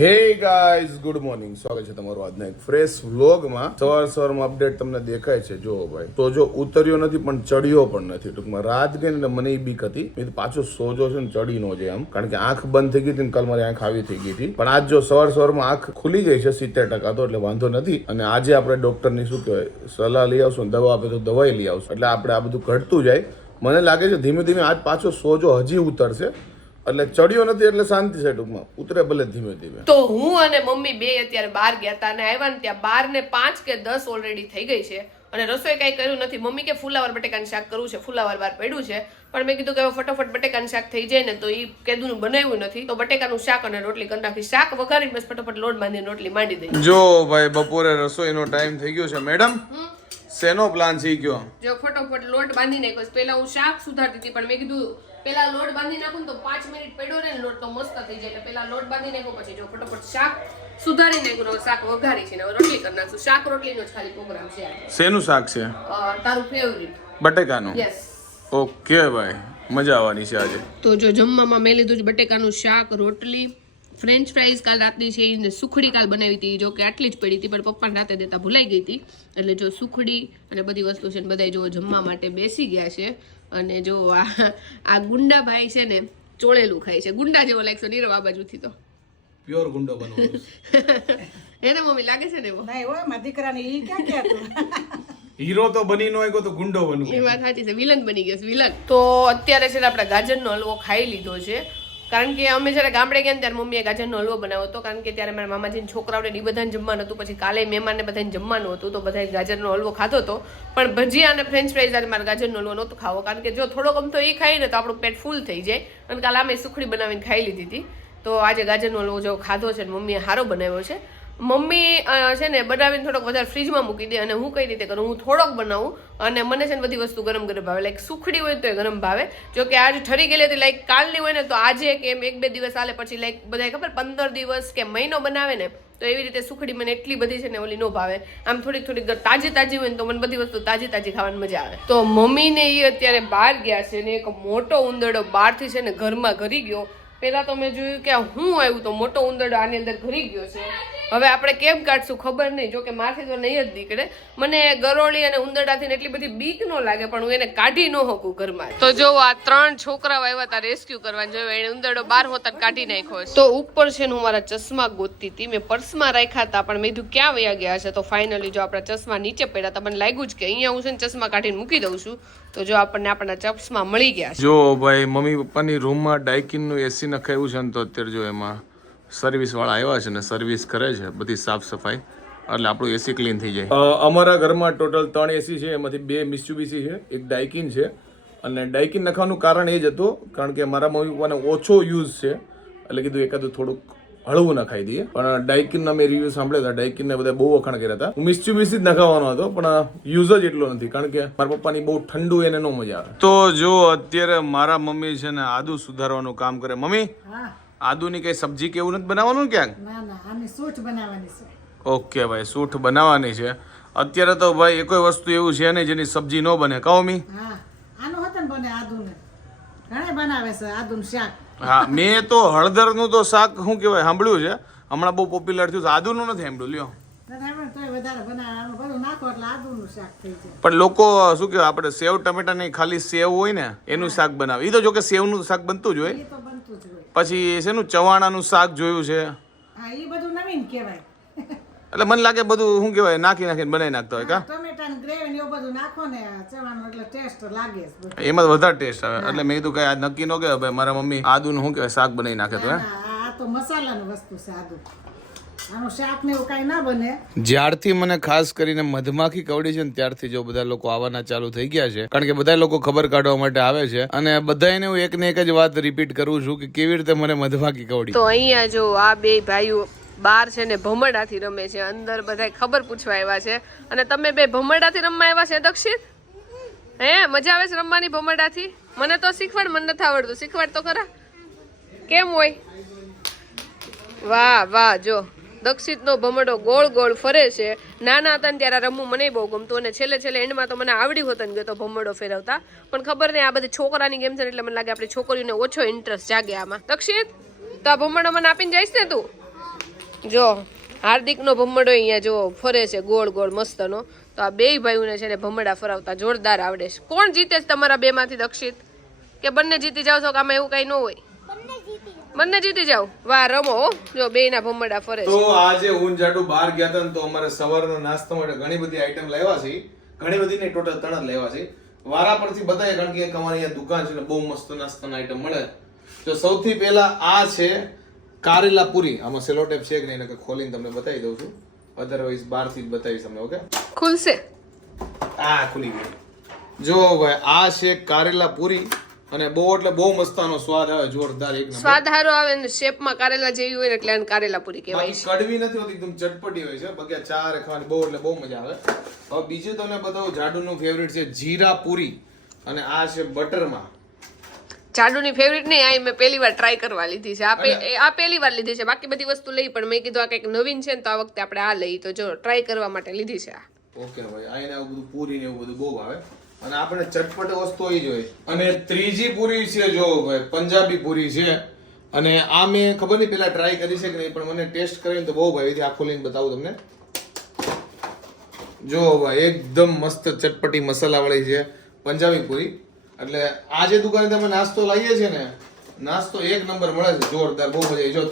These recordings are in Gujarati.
હે ગાઈઝ ગુડ મોર્નિંગ, સ્વાગત છે તમારું આજના એક ફ્રેશ વ્લોગમાં. સવારમાં અપડેટ તમને દેખાય છે. જો ભાઈ તો જો ઉતર્યો નથી પણ ચડ્યો પણ નથી. ટૂંકમાં રાત ગઈ ને મને એ બીક હતી, મેં પાછો સોજો છે ને ચડી નો જાય આમ, કારણ કે આંખ બંધ થઈ ગઈ હતી ને કાલ મારી આંખ આવી થઈ ગઈ હતી. પણ આજ જો સવારમાં આંખ ખુલી ગઈ છે 70% તો એટલે વાંધો નથી. અને આજે આપણે ડોક્ટરની શું કહેવાય સલાહ લઈ આવશું, દવા આપે તો દવાઈ લઈ આવશું, એટલે આપણે આ બધું ઘટતું જાય. મને લાગે છે ધીમે ધીમે આજ પાછો સોજો હજી ઉતરશે, એટલે ચડ્યો નથી એટલે શાંતિ છે. ટૂંકમાં ઉતરે ભલે ધીમે ધીમે. તો હું અને મમ્મી બે અત્યારે બહાર ગયા હતા અને આવ્યા ને ત્યાં 12 ને 5 કે 10 ઓલરેડી થઈ ગઈ છે અને રસોઈ કઈ કર્યું નથી. મમ્મી કે ફુલાવર બટેકાનું શાક કરવું છે, ફુલાવર બહાર પડ્યું છે, પણ મેં કીધું કે ફટાફટ બટેકાનું શાક થઈ જાય ને, તો એ કેદુનું બનાવ્યું નથી, તો બટેકાનું શાક અને રોટલી કરી નાખી. શાક વઘારીને બસ ફટાફટ લોટ બાંધીને રોટલી માંડી દઈ. જો ભાઈ બપોરે રસોઈનો ટાઈમ થઈ ગયો છે. મેડમ શેનો પ્લાન છે ગયો? જો ફટાફટ લોટ બાંધી નાખ્યો. પેલા હું શાક સુધારતી હતી પણ મેં કીધું પેલા લોટ બાંધી નાખું તો 5 મિનિટ પડ્યો રહે ને લોટ તો મસ્ત થઈ જાય, એટલે પેલા લોટ બાંધી નાખ્યો પછી જો ફટાફટ શાક સુધારી નાખ્યું, શાક વઘારી છે ને હવે રોટલી કરી નાખશું. શાક રોટલીનો જ ખાલી પ્રોગ્રામ છે. શેનું શાક છે? તારું ફેવરિટ બટેકાનું. યસ. ઓકે ભાઈ, મજા આવવાની છે આજે. તો જો જમવામાં મેં લીધું છે બટેકાનું શાક, રોટલી, ફ્રેન્ચ ફ્રાઈઝ કાલ રાતની છે, ને સુખડી કાલ બનાવી હતી. જો કે આટલી જ પડી હતી પણ પપ્પાને રાતે દેતા ભૂલાઈ ગઈ હતી, એટલે જો સુખડી અને બધી વસ્તુ છે ને બધા જો જમવા માટે બેસી ગયા છે. અને જો આ ગુંડા ભાઈ છે ને ચોળેલું ખાય છે, ગુંડા જેવો લાગશે નીરવ આ બાજુથી તો પ્યોર ગુંડો બનવાનો એને મમ્મી લાગે છે ને એવો નહીં હોય મારા દીકરાને ઈ ક્યાં કહેતું હીરો તો બની નો આવ્યો તો ગુંડો બનવું. એ વાત સાચી છે, વિલન બની ગયો છે વિલન. તો અત્યારે છે ને આપણે ગાજરનો હલવો ખાઈ લીધો છે, કારણ કે અમે જયારે ગામડે ગયા ત્યારે મમ્મીએ ગાજરનો હલવો બનાવ્યો હતો, કારણ કે ત્યારે મારા મામાજીને છોકરાઓને એ બધાને જમવાનું હતું, પછી કાલે મહેમાનને બધાને જમવાનું હતું, તો બધાએ ગાજરનો હલવો ખાધો હતો. પણ ભજીયા અને ફ્રેન્ચ ફ્રાઈઝ આજે મારે ગાજરનો હલવો નહોતો ખાવો, કારણ કે જો થોડો ગમતો એ ખાઈ ને તો આપણું પેટ ફૂલ થઈ જાય, અને કાલે અમે સુખડી બનાવીને ખાઈ લીધી હતી. તો આજે ગાજરનો હલવો જો ખાધો છે, મમ્મીએ સારો બનાવ્યો છે. મમ્મી છે ને બનાવીને થોડોક વધારે ફ્રીજમાં મૂકી દે, અને હું કઈ રીતે કરું, હું થોડોક બનાવું અને મને છે ને બધી વસ્તુ ગરમ ગરમ ભાવે. લાઈક સુખડી હોય તો એ ગરમ ભાવે, જો કે આજે ઠરી ગયેલી હતી, લાઈક કાલની હોય ને તો આજે કે એમ 1-2 દિવસ હાલે, પછી લાઈક બધા ખબર 15 દિવસ કે મહિનો બનાવે ને, તો એવી રીતે સુખડી મને એટલી બધી છે ને ઓલી ન ભાવે. આમ થોડીક તાજી હોય ને તો મને બધી વસ્તુ તાજી ખાવાની મજા આવે. તો મમ્મીને એ અત્યારે બહાર ગયા છે ને એક મોટો ઉંદરડો બહારથી છે ને ઘરમાં ઘરી ગયો. પેલા તો મેં જોયું કે હું આવ્યું તો મોટો ઉંદરડો આની અંદર ઘરી ગયો છે. હવે આપણે કેમ કાઢશું ખબર નહીં, જો કે મારથી તો નહીં જ નીકળે. મને ગરોળી અને ઉંદરડાથી એટલી બધી બીક ન લાગે, પણ હું એને કાઢી ન શકું ઘરમાં. તો જો આ 3 છોકરાઓ આવ્યા હતા રેસ્ક્યુ કરવાનું, જો એને ઉંદરડો બહાર હોતા કાઢી નાખ્યો. તો ઉપર છે ને હું મારા ચશ્મા ગોતતી હતી, મેં પર્સમાં રાખ્યા હતા પણ મેં કીધું ક્યાં વયા ગયા છે. તો ફાઇનલી જો આપણા ચશ્મા નીચે પડ્યા હતા, મને લાગ્યું જ કે અહીંયા હું છે ને ચશ્મા કાઢીને મૂકી દઉં છું. તો જો આપણને આપણા ચશ્મા મળી ગયા છે. જો ભાઈ મમ્મી પપ્પાની રૂમમાં ડાયકિનનું એસી નખાયું છે ને, તો અત્યારે જો એમાં સર્વિસ વાળા આવ્યા છે ને સર્વિસ કરે છે બધી સાફ સફાઈ, એટલે આપણું એસી ક્લીન થઈ જાય. અમારા ઘરમાં ટોટલ 3 એસી છે, એમાંથી 2 મિત્સુબિશી છે, એક ડાયકિન છે. અને ડાયકિન નખાવાનું કારણ એ જ હતું કારણ કે મારા મમ્મી પપ્પાને ઓછો યુઝ છે, એટલે કીધું એકાદું થોડુંક હળવું નખાઈ દઈએ. પણ ડાયકિનના મેં રિવ્યુ સાંભળ્યા હતા, ડાયકિનને બધા બહુ વખાણ કર્યા હતા. હું મિત્સુબિશી જ નખાવાનો હતો પણ યુઝ જ એટલો નથી, કારણ કે મારા પપ્પાની બહુ ઠંડુ એને ન મજા આવે. તો જો અત્યારે મારા મમ્મી છે ને આદુ સુધારવાનું કામ કરે. મમ્મી આદુની કઈ સબ્જી કે એવું નથી બનાવવાનું ક્યાંક? ના ના આની સૂઠ બનાવવાની છે. ઓકે ભાઈ, સૂઠ બનાવવાની છે. અત્યારે તો ભાઈ એકોય વસ્તુ એવું છે નહીં જેની સબ્જી ન બને. કહો મી? હા આનું હતું બને આદુને ઘણા બનાવે છે આદુનું શાક. હા મેં તો હળદરનું તો શાક શું કહેવાય સાંભળ્યું છે, હમણાં બહુ પોપ્યુલર થયું છે. આદુનું નથી સાંભળ્યું. લ્યો તોય વધારે બનાવવાનું બધું નાખો એટલે આદુનું શાક થઈ જાય. પણ લોકો શું કહેવાય આપણે સેવ ટમેટા નહીં, ખાલી સેવ હોય ને એનું શાક બનાવે. એ તો જો કે સેવનું શાક બનતું જ હોય. એ તો બનતું જ હોય. પછી શેનું ચવાણાનું શાક જોયું છે. હા એ બધું નવીન કહેવાય. એટલે મને લાગે બધું શું કહેવાય નાખીને બનાવી નાખતા હોય. કા ટમેટાની ગ્રેવી ને એવું બધું નાખો ને ચવાનું એટલે ટેસ્ટ લાગે છે. એમાં વધારે ટેસ્ટ આવે. એટલે મેં કીધું કે આ નક્કી ન કહેવાય ભાઈ મારા મમ્મી આદુનું શું કહેવાય શાક બનાવી નાખે તો. આ તો મસાલાની વસ્તુ છે આદુ. આનું શાક ને એવું કાંઈ ના બને. જ્યારથી મને ખાસ કરીને મધમાખી કવડી છે ને ત્યારથી જો બધા લોકો આવવાના ચાલુ થઈ ગયા છે, કારણ કે બધા લોકો ખબર કાઢવા માટે આવે છે. અને બધાને હું એક ને એક જ વાત રિપીટ કરું છું કે કેવી રીતે મને મધમાખી કવડી. તો અહીંયા જો આ બે ભાઈઓ બાર છે ને ભમરડાથી રમે છે, અંદર બધા ખબર પૂછવા આવ્યા છે. અને તમે બે ભમરડાથી રમવા આવ્યા છે દક્ષિત? હે મજા આવે છે રમવાની ભમરડાથી? મને તો શીખવાડ, મને નથી આવડતું, શીખવાડ તો ખરા કેમ હોય. વાહ વાહ, જો દક્ષિતનો ભમરડો ગોળ ગોળ ફરે છે. નાના હતા ને ત્યારે રમવું મને બહુ ગમતું, અને છેલ્લે એન્ડમાં તો મને આવડી હોત ને ગયો ભમરડો ફેરવતા. પણ ખબર નહીં આ બધી છોકરાની ગેમ છે એટલે મને લાગે આપણી છોકરીઓને ઓછો ઇન્ટરેસ્ટ જાગે આમાં. દક્ષિત તો આ ભમરડો મને આપીને જઈશ ને તું? જો હાર્દિકનો ભમરડો અહીંયા જો ફરે છે ગોળ ગોળ મસ્તનો. તો આ બેય ભાઈઓને છે ને ભમરડા ફરાવતા જોરદાર આવડે છે. કોણ જીતે છે તમારા બે માંથી દક્ષિત? કે બંને જીતી જાવ છો કે આમાં એવું કઈ ન હોય? બંને જીતી જાવ. વાહ રમો હો. જો બેયના ભમરડા ફરે છે. તો આજે હું જાડુ બહાર ગયા હતા ને તો અમારે સવારના નાસ્તા માટે ઘણી બધી આઈટમ લાવ્યા છે. ઘણી બધી નહીં, ટોટલ 3 જ લાવ્યા છે. વારા પરથી બતાવીએ કારણ કે એક અમારી અહીંયા દુકાન છે ને બહુ મસ્ત નાસ્તાની આઈટમ મળે. તો સૌથી પહેલા આ છે કારેલા પૂરી. આમાં સેલો ટેપ છે કે નહીં કે ખોલીને તમને બતાવી દઉં છું, અધરવાઇઝ બહારથી જ બતાવીશ તમને. ઓકે, ખુલશે. આ ખુલી ગઈ. જો ભાઈ આ છે કારેલા પૂરી અને બહુ એટલે બહુ મસ્તાનો સ્વાદ આવે, જોરદાર એક નંબર. સ્વાદ સારો આવે ને શેપમાં કારેલા જેવી હોય ને એટલે આને કારેલા પૂરી કહેવાય બાકી કડવી નથી હોતી, એકદમ ચટપટી હોય છે. બાકી ચા ખાવાની બહુ એટલે બહુ મજા આવે. હવે બીજું તમને બતાવું, જાડુનું ફેવરિટ છે જીરા પૂરી અને આ છે બટરમાં. જાડુની ફેવરિટ નહીં, આ મેં પહેલી વાર ટ્રાય કરવા લીધી છે. આ પહેલી વાર લીધી છે. બાકી બધી વસ્તુ લઈ પણ મેં કીધું આ કંઈક નવીન છે ને તો આ વખતે આપણે આ લઈ. તો જો ટ્રાય કરવા માટે લીધી છે આ. ઓકે ભાઈ, આ એને આવું બધું પૂરી ને એવું બધું બહુ ભાવે અને આપણે ચટપટ વસ્તુ આવી જોઈએ. અને ત્રીજી પૂરી છે જો ભાઈ પંજાબી પૂરી છે અને આ મેં ખબર નહીં પેલા ટ્રાય કરી છે કે નહીં પણ મને ટેસ્ટ કરીને તો બહુ ભાવી હતી. આ ખોલીને બતાવું તમને. જો ભાઈ એકદમ મસ્ત ચટપટી મસાલા વાળી છે પંજાબી પૂરી. એટલે આ જે દુકાને તમે નાસ્તો લાવીએ છે ને, નાસ્તો એક નંબર મળે છે, જોરદાર, બહુ મજા આવી. જો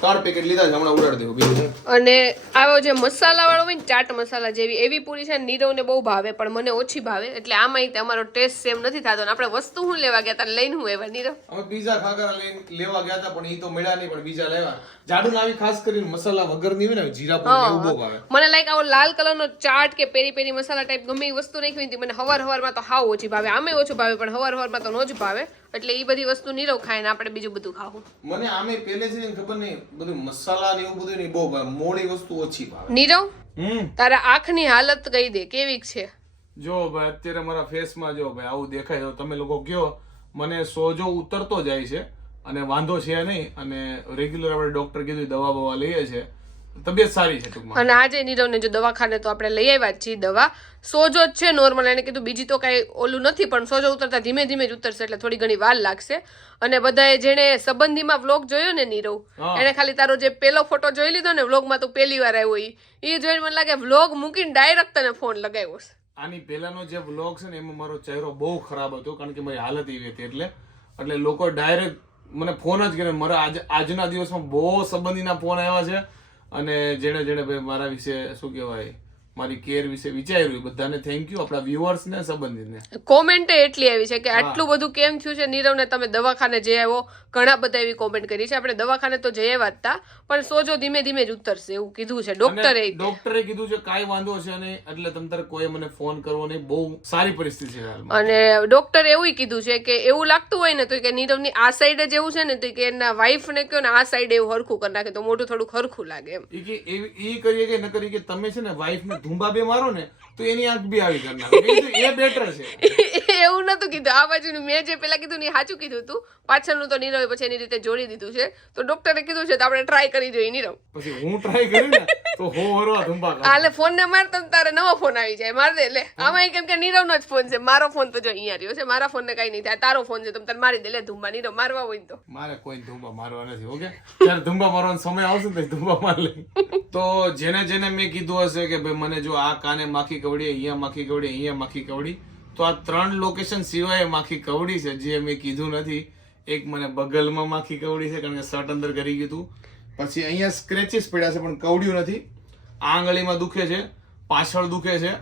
3 પેકેટ લીધા છે, હમણાં ઉડાડી દેવું બીજું. અને આવો જે મસાલા વાળો હોય ને ચાટ મસાલા જેવી એવી પૂરી છે ને નીરવને બહુ ભાવે પણ મને ઓછી ભાવે. એટલે આમાં અમારો ટેસ્ટ સેમ નથી થતો. અને આપણે વસ્તુ શું લેવા ગયા હતા લઈને હું એવા નીરવ? અમે પીઝા ખાખરા લઈને લેવા ગયા હતા પણ ઈ તો મળ્યા નહીં, પણ બીજા લેવા. જાડુ આવી ખાસ કરીને મસાલા વગરની હોય ને જીરા પૂરી એવું બહુ ભાવે. મને લાઈક આવો લાલ કલરનો ચાટ કે પેરી પેરી મસાલા ટાઈપ ગમે એ વસ્તુ નાખી હતી મને હવારમાં તો હાવ ઓછી ભાવે. આમે ઓછું ભાવે પણ હવારમાં તો ન જ ભાવે. એટલે એ બધી વસ્તુ નીરવ ખાય ને આપણે બીજું બધું ખાવું. મને આમે પહેલેથી ખબર નહીં, બધું મસાલા ને એવું બધું નહીં બહુ ભાવે, મોડી વસ્તુ ઓછી ભાવે. નીરવ તારા આંખની હાલત કહી દે કેવી છે? જો ભાઈ અત્યારે મારા ફેસમાં જો ભાઈ આવું દેખાય તો તમે લોકો કયો, મને સોજો ઉતરતો જાય છે અને વાંધો છે નહીં. અને રેગ્યુલર આપણે ડોક્ટર કીધું દવા બવા લઈએ છે, તબિયત સારી છે ટૂંકમાં. અને આજે નીરવને જો દવાખાને તો આપણે લઈ આવ્યા છીએ દવા. સોજો જ છે નોર્મલ, એને કીધું બીજી તો કઈ ઓલું નથી પણ સોજો ઉતરતા ધીમે ધીમે જ ઉતરશે એટલે થોડી ઘણી વાર લાગશે. અને બધાએ જેને સંબંધીમાં વ્લોગ જોયો ને નીરવ, એને ખાલી તારો જે પેલો ફોટો જોઈ લીધો ને વ્લોગમાં તું પહેલી વાર આવ્યો એ જોઈને મને લાગે વ્લોગ મૂકીને ડાયરેક્ટ તને ફોન લગાવ્યો છે. આની પહેલાનો જે વ્લોગ છે ને એમાં મારો ચહેરો બહુ ખરાબ હતો કારણ કે મારી હાલત એવી હતી. એટલે લોકો ડાયરેક્ટ મને ફોન જ કરે. મારા આજના દિવસમાં બહુ સંબંધીના ફોન આવ્યા છે અને જેણે ભાઈ મારા વિશે શું કહેવાય મારી કેર વિશે વિચાર્યું બધાને થેન્ક યુ. આપણા વ્યુઅર્સ ને સંબંધીને કોમેન્ટ એટલી આવી છે કે આટલું બધું કેમ થયું છે નીરવને, તમે દવાખાને જઈ આવ્યો. ઘણા બધા એવી કોમેન્ટ કરી છે. આપણે દવાખાને તો જઈ આવ્યા હતા પણ સોજો ધીમે ધીમે જ ઉતરશે એવું કીધું છે ડોક્ટરે કીધું છે કાંઈ વાંધો છે નહીં. એટલે તમ તારે કોઈ મને ફોન કરવો નહીં, બહુ સારી પરિસ્થિતિ છે હાલમાં. અને ડોક્ટરે એવું કીધું છે કે એવું લાગતું હોય ને તો કે નીરવની આ સાઈડ જ એવું છે ને તો કે એના વાઈફ ને કહો ને આ સાઈડ એવું હરખું કરી નાખે તો મોઢું થોડું હરખું લાગે એમ. એ કરીએ કે ન કરીએ કે તમે છે ને વાઈફ ને ધુંબા બે મારો ને તો એની આંખ બી આવી કરી નાખે, એ બેટર છે. એવું નતું કીધું. આ બાજુનું મેં જે પેલા કીધું ને સાચું કીધું તું, પાછળનું તો નીરવે પછી એની રીતે જોડી દીધું છે. તો ડોક્ટરે કીધું છે તો આપણે ટ્રાય કરી જોઈએ નીરવ. પછી હું ટ્રાય કરી ને તો હો હરવા ધુંબા કર. હાલે ફોન ને માર તો તારે નવો ફોન આવી જાય, માર દે લે. આમાં કેમ કે નીરવનો જ ફોન છે, મારો ફોન તો જો અહીંયા રહ્યો છે. મારા ફોન ને કઈ નહીં થાય, તારો ફોન છે તો તારે મારી દે લે ધુંબા. નીરવ મારવા હોય તો મારે કોઈ ધુંબા મારવા નથી. ઓકે, ત્યારે ધુંબા મારવાનો સમય આવશે ને ધુંબા માર લે. તો જેને મેં કીધું હશે કે ભાઈ મને જો આ કાને માખી કવડી, અહીંયા માખી કવડી, અહીંયા માખી કવડી, તો આ 3 લોકેશન સિવાય માખી કવડી છે જે મેં કીધું નથી. એક મને બગલમાં માખી કવડી છે કારણ કે શર્ટ અંદર કરી ગયું હતું. પછી અહીંયા સ્ક્રેચીસ પડ્યા છે પણ કવડ્યું નથી. આંગળીમાં દુખે છે, પાછળ દુખે છે.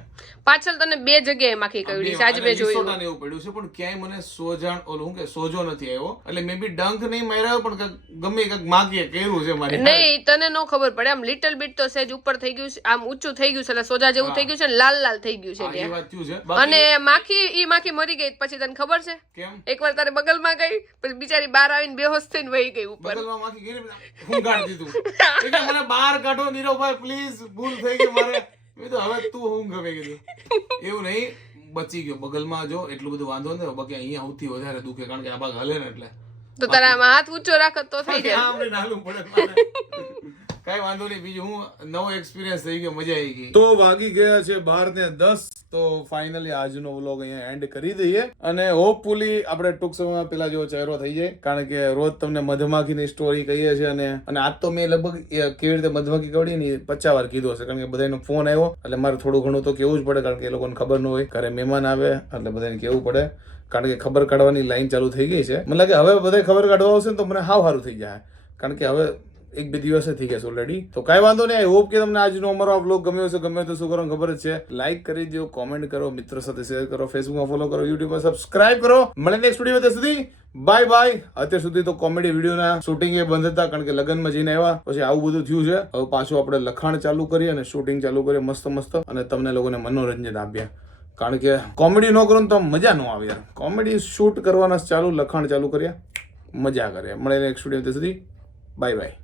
પાછળ તને 2 જગ્યાએ માખી કવડી છે, આજ મેં જોયું. એવું પડ્યું છે પણ ક્યાંય મને સોજાણ ઓલું કે સોજો નથી આવ્યો. એટલે મે બી ડંખ નહીં માર્યો પણ ગમે કંઈક માગીએ કર્યું છે મારી. નહીં તને નો ખબર પડે. આમ લિટલ બીટ તો સેજ ઉપર થઈ ગયું છે, આમ ઊંચું થઈ ગયું છે એટલે સોજા જેવું થઈ ગયું છે, લાલ લાલ થઈ ગયું છે. એ વાત થયું છે. અને માખી મરી ગઈ પછી તને ખબર છે કેમ? એકવાર તારે બગલમાં ગઈ પછી બિચારી બહાર આવીને બેહોશ થઈને વહી ગઈ ઉપર. બગલમાં માખી ગઈ હું ગાડી દીધું એટલે મને બહાર કાઢો નીરવભાઈ પ્લીઝ, ભૂલ થઈ ગઈ મારે. મેં તો હવે તું હું ગમે કીધું. એવું નહીં, બચી ગયો. બગલમાં જો એટલું બધું વાંધો નથી. બાકી અહીંયા સૌથી વધારે દુખે કારણ કે આ ભાગ હલે ને એટલે. તો તારા હાથ ઊંચો રાખ તો થઈ જાય. આમ નાલું પડે. કઈ વાંધો નહીં, બીજું હું નવો એક્સપિરિયન્સ થઈ ગયો, મજા આવી ગઈ. તો વાગી ગયા છે 12:10. તો ફાઇનલી આજનો વ્લોગ અહીંયા એન્ડ કરી દઈએ અને હોપફુલી આપણે ટૂંક સમયમાં પેલા જેવો ચહેરો થઈ જાય, કારણ કે રોજ તમને મધમાખીની સ્ટોરી કહીએ છીએ અને આજ તો મેં લગભગ કેવી રીતે મધમાખી કવડી ને 50 વાર કીધું હશે, કારણ કે બધાનો ફોન આવ્યો એટલે મારે થોડું ઘણું તો કેવું જ પડે, કારણ કે એ લોકોને ખબર ન હોય, ઘરે મહેમાન આવે એટલે બધાને કેવું પડે, કારણ કે ખબર કાઢવાની લાઈન ચાલુ થઈ ગઈ છે. મને લાગે હવે બધા ખબર કાઢવા આવશે ને તો મને સારું થઈ જાય, કારણ કે હવે 1-2 દિવસ થઈ ગયા ઓલરેડી. તો કઈ વાંધો નહીં. આઈ હોપ કે તમને આજનો અમારો આ વ્લોગ ગમ્યો હશે. ગમે તો શું કરો ખબર જ છે, લાઈક કરી દો, કોમેન્ટ કરો, મિત્રો સાથે શેર કરો, ફેસબુકમાં ફોલો કરો, યુટ્યુબમાં સબસ્ક્રાઇબ કરો. મળે નેક્સ્ટ વિડીયો. ત્યાં સુધી બાય બાય. અત્યાર સુધી તો કોમેડી વિડીયોના શૂટિંગ એ બંધ હતા, કારણ કે લગ્નમાં જઈને આવ્યા પછી આવું બધું થયું છે. હવે પાછું આપણે લખાણ ચાલુ કરીએ અને શૂટિંગ ચાલુ કરીએ મસ્ત મસ્ત, અને તમને લોકોને મનોરંજન આપ્યા, કારણ કે કોમેડી ન કરો ને તો મજા ન આવે યાર. કોમેડી શૂટ કરવાના ચાલુ, લખાણ ચાલુ કર્યા, મજા કરે. મળે નેક્સ્ટ વિડીયો. ત્યાં સુધી બાય બાય.